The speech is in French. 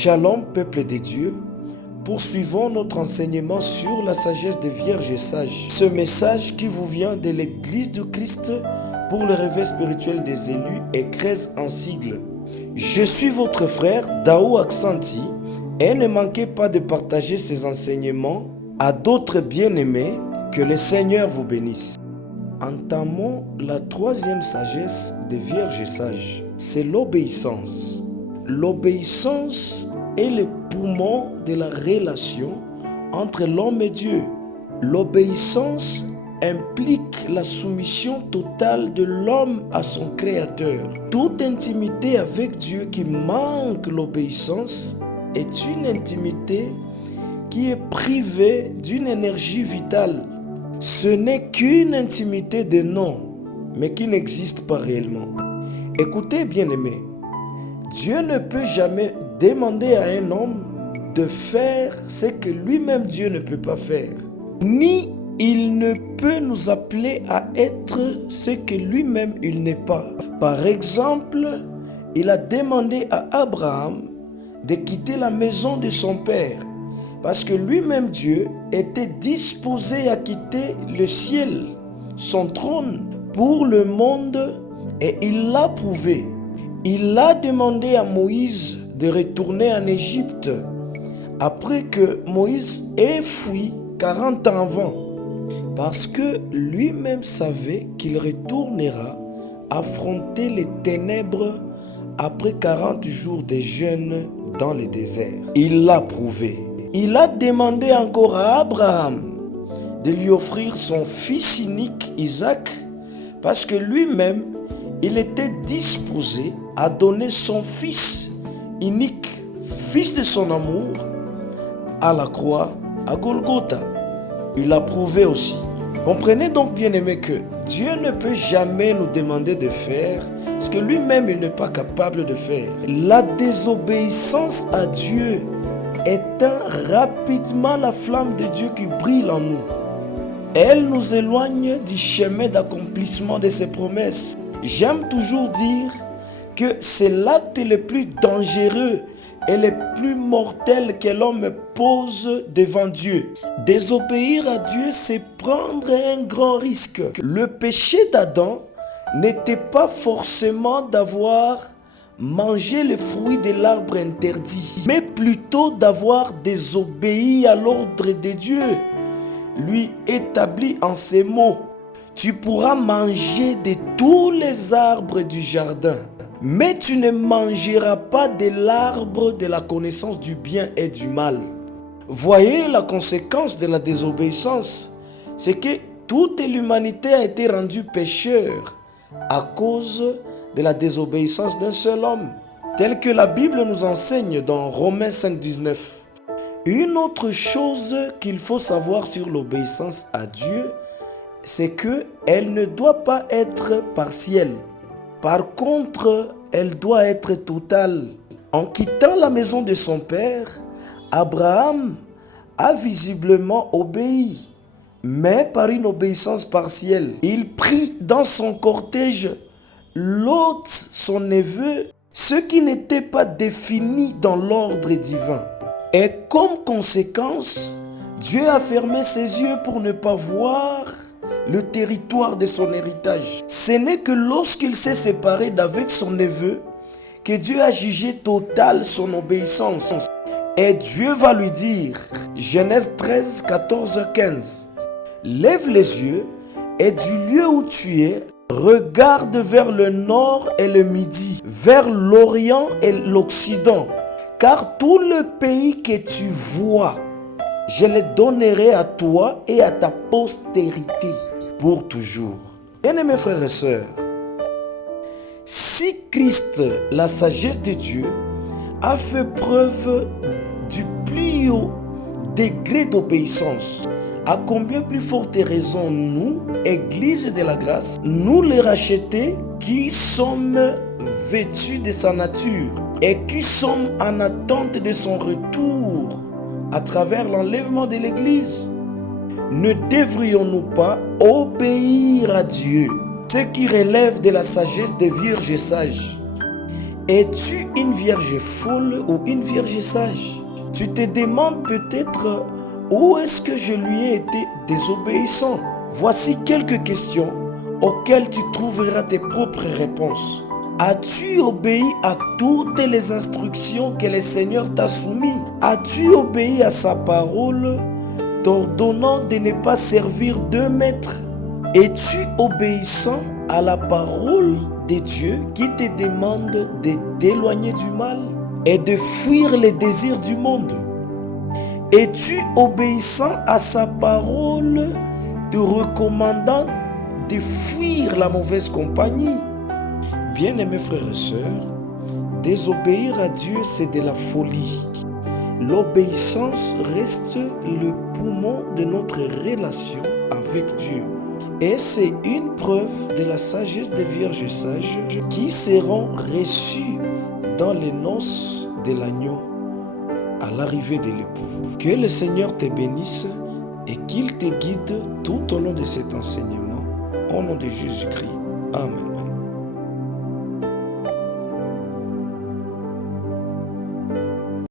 Shalom, peuple de Dieu. Poursuivons notre enseignement sur la sagesse des vierges sages. Ce message qui vous vient de l'Église du Christ pour le réveil spirituel des élus est CREZ en sigle. Je suis votre frère Daou Aksanti et ne manquez pas de partager ces enseignements à d'autres bien-aimés. Que le Seigneur vous bénisse. Entamons la troisième sagesse des vierges sages. C'est l'obéissance. L'obéissance est le poumon de la relation entre l'homme et Dieu. L'obéissance implique la soumission totale de l'homme à son Créateur. Toute intimité avec Dieu qui manque l'obéissance est une intimité qui est privée d'une énergie vitale. Ce n'est qu'une intimité de nom, mais qui n'existe pas réellement. Écoutez, bien-aimés, Dieu ne peut jamais demander à un homme de faire ce que lui-même Dieu ne peut pas faire. Ni il ne peut nous appeler à être ce que lui-même il n'est pas. Par exemple, il a demandé à Abraham de quitter la maison de son père, parce que lui-même Dieu était disposé à quitter le ciel, son trône, pour le monde, et il l'a prouvé. Il a demandé à Moïse de retourner en Égypte après que Moïse ait fui 40 ans avant, parce que lui-même savait qu'il retournera affronter les ténèbres après 40 jours de jeûne dans le désert. Il l'a prouvé. Il a demandé encore à Abraham de lui offrir son fils unique Isaac, parce que lui-même, il était disposé à donner son fils unique, fils de son amour, à la croix, à Golgotha. Il l'a prouvé aussi. Comprenez donc, bien-aimés, que Dieu ne peut jamais nous demander de faire ce que lui-même il n'est pas capable de faire. La désobéissance à Dieu éteint rapidement la flamme de Dieu qui brille en nous. Elle nous éloigne du chemin d'accomplissement de ses promesses. J'aime toujours dire que c'est l'acte le plus dangereux et le plus mortel que l'homme pose devant Dieu. Désobéir à Dieu, c'est prendre un grand risque. Le péché d'Adam n'était pas forcément d'avoir mangé le fruit de l'arbre interdit, mais plutôt d'avoir désobéi à l'ordre de Dieu, lui établi en ces mots: tu pourras manger de tous les arbres du jardin, mais tu ne mangeras pas de l'arbre de la connaissance du bien et du mal. Voyez la conséquence de la désobéissance, c'est que toute l'humanité a été rendue pécheur à cause de la désobéissance d'un seul homme, tel que la Bible nous enseigne dans Romains 5,19. Une autre chose qu'il faut savoir sur l'obéissance à Dieu, c'est qu'elle ne doit pas être partielle. Par contre, elle doit être totale. En quittant la maison de son père, Abraham a visiblement obéi, mais par une obéissance partielle. Il prit dans son cortège Lot, son neveu, ce qui n'était pas défini dans l'ordre divin. Et comme conséquence, Dieu a fermé ses yeux pour ne pas voir le territoire de son héritage. Ce n'est que lorsqu'il s'est séparé d'avec son neveu que Dieu a jugé totale son obéissance. Et Dieu va lui dire, Genèse 13, 14, 15, lève les yeux et du lieu où tu es, regarde vers le nord et le midi, vers l'orient et l'occident, car tout le pays que tu vois, je le donnerai à toi et à ta postérité pour toujours. Bien-aimés frères et sœurs, si Christ, la sagesse de Dieu, a fait preuve du plus haut degré d'obéissance, à combien plus forte raison nous, Église de la grâce, nous les rachetés qui sommes vêtus de sa nature et qui sommes en attente de son retour à travers l'enlèvement de l'Église, ne devrions-nous pas obéir à Dieu, ce qui relève de la sagesse des vierges sages? Es-tu une vierge folle ou une vierge sage? Tu te demandes peut-être où est-ce que je lui ai été désobéissant. Voici quelques questions auxquelles tu trouveras tes propres réponses. As-tu obéi à toutes les instructions que le Seigneur t'a soumises? As-tu obéi à sa parole, t'ordonnant de ne pas servir deux maîtres? Es-tu obéissant à la parole de Dieu qui te demande de t'éloigner du mal et de fuir les désirs du monde? Es-tu obéissant à sa parole te recommandant de fuir la mauvaise compagnie? Bien-aimés frères et sœurs, désobéir à Dieu, c'est de la folie. L'obéissance reste le poumon de notre relation avec Dieu. Et c'est une preuve de la sagesse des vierges sages qui seront reçues dans les noces de l'agneau à l'arrivée de l'époux. Que le Seigneur te bénisse et qu'il te guide tout au long de cet enseignement. Au nom de Jésus-Christ. Amen.